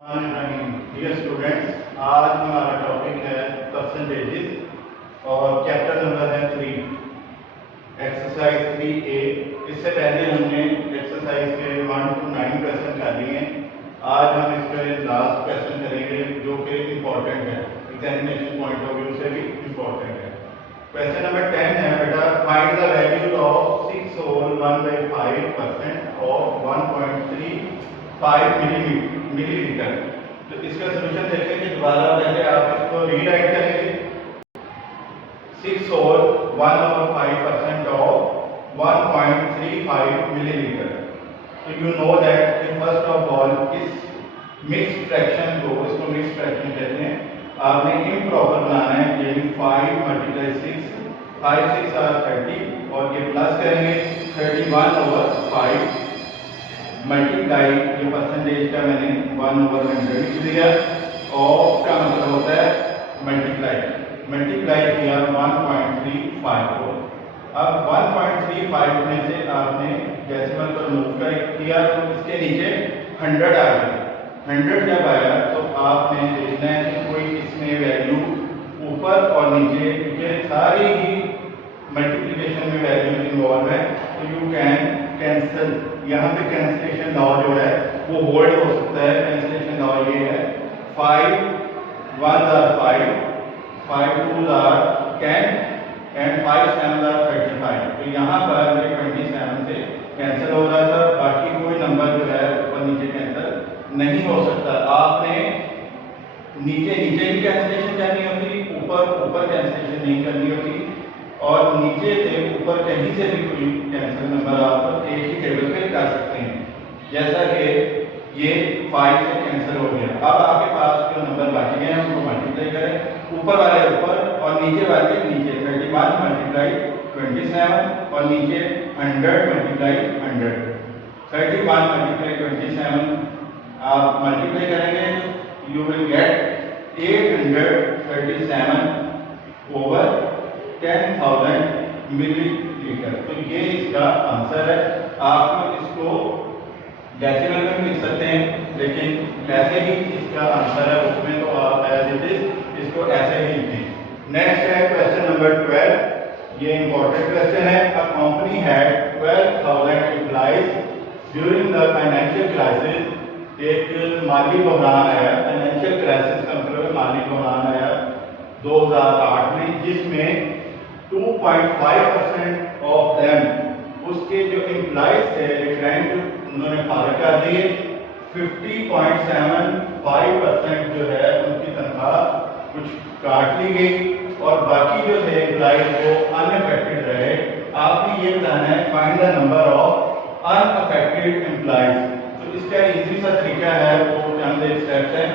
Dear students, आज हमारा topic है परसेंटेजेस और चैप्टर नंबर है 3 एक्सरसाइज 3A। इससे पहले हमने एक्सरसाइज के 1 to 9 क्वेश्चन कर लिए हैं। आज हम इसके लास्ट क्वेश्चन करेंगे जो कि इम्पोर्टेंट है, एग्जामिनेशन पॉइंट ऑफ व्यू से भी इम्पोर्टेंट है। क्वेश्चन नंबर 10 है बेटा, find the value of 6 whole 1/5% of 1.35 millilitre. तो इसका सोल्यूशन देखेंगे। दोबारा पहले आप इसको रीराइट करेंगे। 6 होल 1/5% ऑफ 1.35 मिलीलीटर। तो you know that first of all इस मिक्स फ्रैक्शन को, इसको मिक्स फ्रैक्शन कहते हैं, आपने इम्प्रॉपर बनाना है। यानी 5 × 6, 5 6 are 30 और ये प्लस करेंगे 31/5 मल्टीप्लाई, ये परसेंटेज का मैंने 1/100 लिख दिया। ऑफ का मतलब होता है मल्टीप्लाई किया 1.35 को। अब 1.35 में से आपने डेसिमल को रिमूव किया तो इसके नीचे 100 आ गया। 100 जब आया तो आपने देखना है कि कोई इसमें वैल्यू ऊपर और नीचे, क्योंकि सारी ही मल्टीप्लिकेशन में वैल्यू इन्वॉल्व है, तो यू कैन कैंसिल। यहाँ पे कैंसिलेशन लॉ जो है वो होल्ड हो सकता है। कैंसिलेशन लॉ ये है 5 1s are 5, 5 2s are 10 and 5 7s are 35। तो यहाँ पर ये 27 से कैंसिल हो रहा था, बाकी कोई नंबर जो है ऊपर नीचे कैंसिल नहीं हो सकता। आपने नीचे नीचे ही कैंसिलेशन करनी होती, ऊपर ऊपर कैंसिलेशन नहीं करनी होती, और नीचे से ऊपर कहीं से भी कोई कैंसिल नंबर आप एक ही टेबल पे कर सकते हैं। जैसा कि ये 5 से कैंसिल हो गया। अब आपके पास जो नंबर बच गए हैं उनको मल्टीप्लाई करें, ऊपर वाले ऊपर और नीचे वाले नीचे। 31 × 27 और नीचे 100 × 100। 31 × 27 आप मल्टीप्लाई करेंगे, you will get 837 over 10,000 millilitre. तो ये इसका आंसर है। आप इसको डेसिमल में लिख सकते हैं, लेकिन ऐसे ही इसका आंसर है उसमें, तो आप एज इट इज इसको ऐसे ही लिखें। नेक्स्ट है क्वेश्चन नंबर 12। ये इंपॉर्टेंट क्वेश्चन है। A company had 12,000 employees during the financial crisis. एक माली बहरान आया, फाइनेंशियल क्राइसिस का मतलब माली बहरान आया 2008 में, जिसमें 2.5% ऑफ देम, उसके जो एम्प्लॉइज थे रिटायर्ड, उन्होंने फारिग कर दिए। 50.75% जो है उनकी तनख्वाह कुछ काट ली गई और बाकी जो थे एम्प्लॉइज वो अनअफेक्टेड रहे। आपने ये बताना है find the number of unaffected employees. तो इसका इजी सा तरीका है, वो चंद स्टेप्स हैं,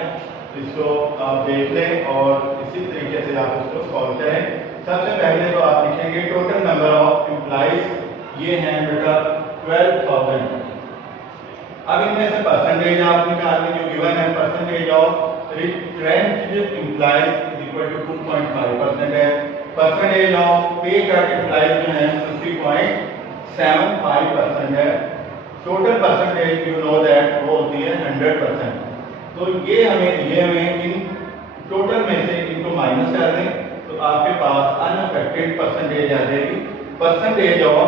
इसको आप देख लें और इसी तरीके से आप इसको सॉल्व करें। सबसे पहले तो आप लिखेंगे टोटल नंबर ऑफ एम्प्लॉइज, ये हैं बेटा 12,000। अब इनमें से परसेंटेज आप निकालें जो गिवन है। Percentage of retained employees is equal to 2.5% है। Percentage of pay cut employees जो है 50.75% है। Total percentage you know that वो होती है 100%। तो ये हमें इन टोटल में से इनको माइनस कर दें तो आपके पास अनअफेक्टेड परसेंटेज आ जाएगी। परसेंटेज ऑफ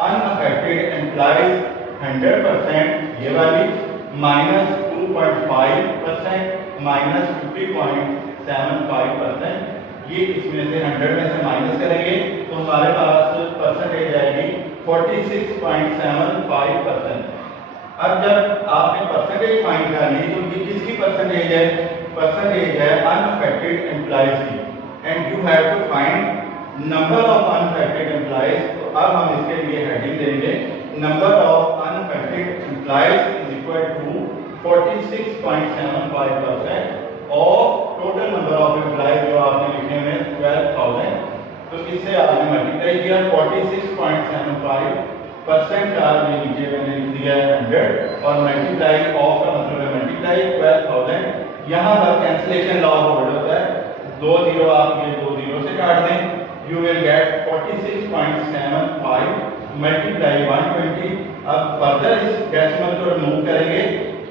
अनअफेक्टेड एम्प्लॉइज 100%, ये वाली, माइनस 2.5% माइनस 50.75%। ये इसमें से 100 में से माइनस करेंगे तो हमारे पास परसेंटेज आएगी 46.75%। अब जब आपने परसेंटेज फाइंड कर ली तो ये किसकी परसेंटेज है? परसेंटेज है अनअफेक्टेड एम्प्लॉइज की, and you have to find number of unaffected employees. तो अब हम इसके लिए हेडिंग देंगे number of unaffected employees is equal to 46.75% of total number of employees जो आपने लिखे हुए 12,000। तो इससे आपने मल्टीप्लाई किया 46.75% का, ये नीचे मैंने लिख दिया है 100 और मल्टीप्लाई ऑफ का मतलब है मल्टीप्लाई 12,000। यहाँ पर कैंसिलेशन लॉ होल्ड होता है, 2 0 आप ये 2 0 से काट दें, यू विल गेट 46.75 मल्टीप्लाई 120। अब फर्दर इस डेसिमल को रिमूव करेंगे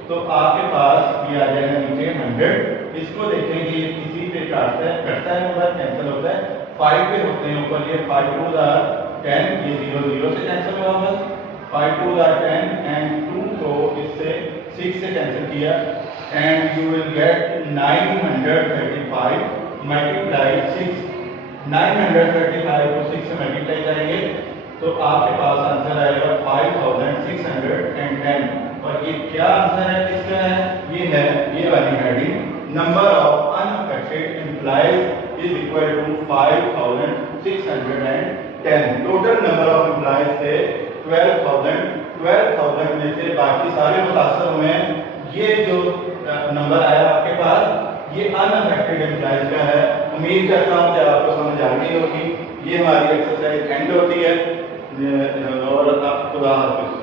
तो आपके पास ये आ जाएगा नीचे 100। इसको देखेंगे ये किसी पे कटता है नंबर, कैंसिल होता है, 5 पे होते हैं ऊपर, ये 5 2 10, ये 0 0 से कैंसिल हुआ, बस 5 2 10 एंड 2 को इससे 6 से कैंसिल किया and you will get 935 multiply 6। 935 को 6 से मल्टीप्लाई करेंगे तो आपके पास आंसर आएगा 5610। और ये क्या आंसर है, किसका है, ये वाली heading, number of unaffected employees is equal to 5610। Total number of employees थे 12,000 में से बाकी सारे मुतासर हुए हैं। ये जो नंबर आया आपके पास ये अनअफेक्टेड एम्प्लॉइज का है। उम्मीद करता हूँ कि आपको समझ आ गई होगी। ये हमारी एक्सरसाइज एंड होती है और आप खुदा हाफिज़।